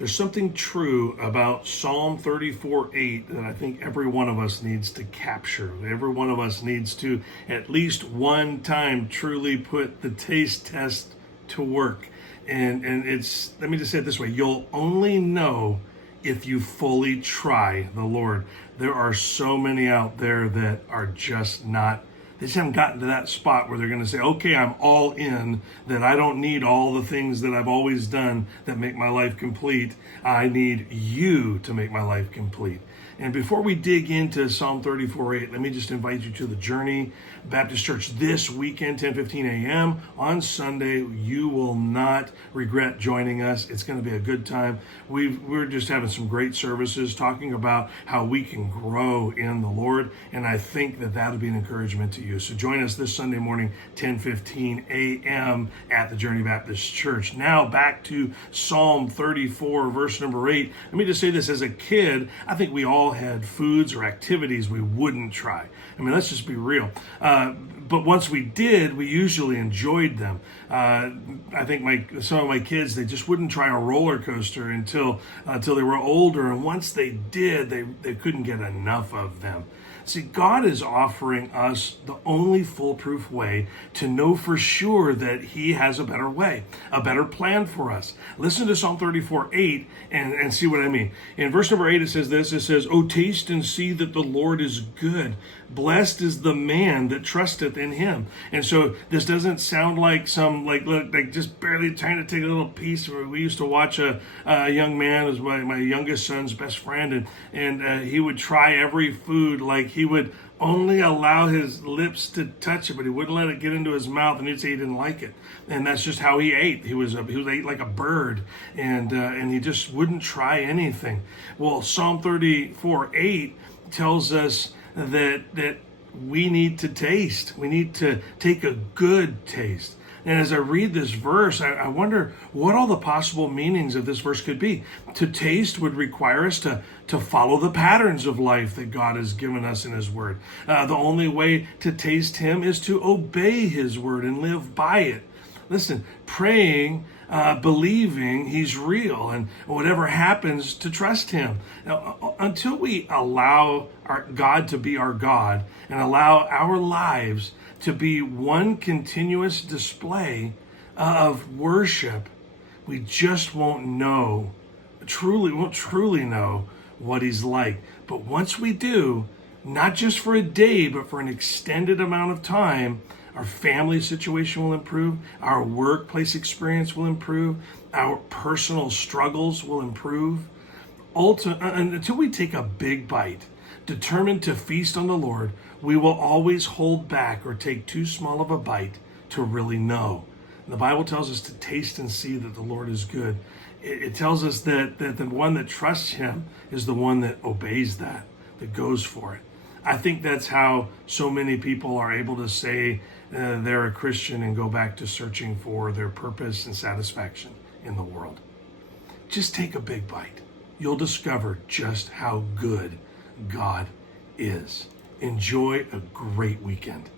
There's something true about Psalm 34:8 that I think every one of us needs to capture. Every one of us needs to at least one time truly put the taste test to work. And it's, let me just say it this way, you'll only know if you fully try the Lord. There are so many out there that are just not, they just haven't gotten to that spot where they're going to say, okay, I'm all in, that I don't need all the things that I've always done that make my life complete. I need you to make my life complete. And before we dig into Psalm 34:8, let me just invite you to the Journey Baptist Church this weekend, 10:15 a.m. on Sunday. You will not regret joining us. It's going to be a good time. We're just having some great services talking about how we can grow in the Lord, and I think that that'll be an encouragement to you. So join us this Sunday morning, 10:15 a.m. at the Journey Baptist Church. Now back to Psalm 34, verse number 8. Let me just say this. As a kid, I think we all had foods or activities we wouldn't try. I mean, let's just be real. But once we did, we usually enjoyed them. I think some of my kids, they just wouldn't try a roller coaster until they were older. And once they did, they couldn't get enough of them. See, God is offering us the only foolproof way to know for sure that He has a better way, a better plan for us. Listen to Psalm 34:8 and see what I mean. In verse number 8, it says this. It says, "O taste and see that the Lord is good. Blessed is the man that trusteth in Him." And so this doesn't sound like some like just barely trying to take a little piece. We used to watch a young man, as my youngest son's best friend, and he would try every food. Like he would only allow his lips to touch it, but he wouldn't let it get into his mouth, and he'd say he didn't like it. And that's just how he ate. He was ate like a bird, and he just wouldn't try anything. Well, Psalm 34:8 tells us that we need to taste. We need to take a good taste. And as I read this verse, I wonder what all the possible meanings of this verse could be. To taste would require us to follow the patterns of life that God has given us in His Word. The only way to taste Him is to obey His Word and live by it. Listen, praying, believing He's real, and whatever happens, to trust Him. Now, until we allow our God to be our God and allow our lives to be one continuous display of worship, we just won't truly know what He's like. But once we do, not just for a day, but for an extended amount of time, our family situation will improve, our workplace experience will improve, our personal struggles will improve. Until we take a big bite, determined to feast on the Lord, we will always hold back or take too small of a bite to really know. And the Bible tells us to taste and see that the Lord is good. It tells us that the one that trusts Him is the one that obeys that goes for it. I think that's how so many people are able to say they're a Christian and go back to searching for their purpose and satisfaction in the world. Just take a big bite. You'll discover just how good God is. Enjoy a great weekend.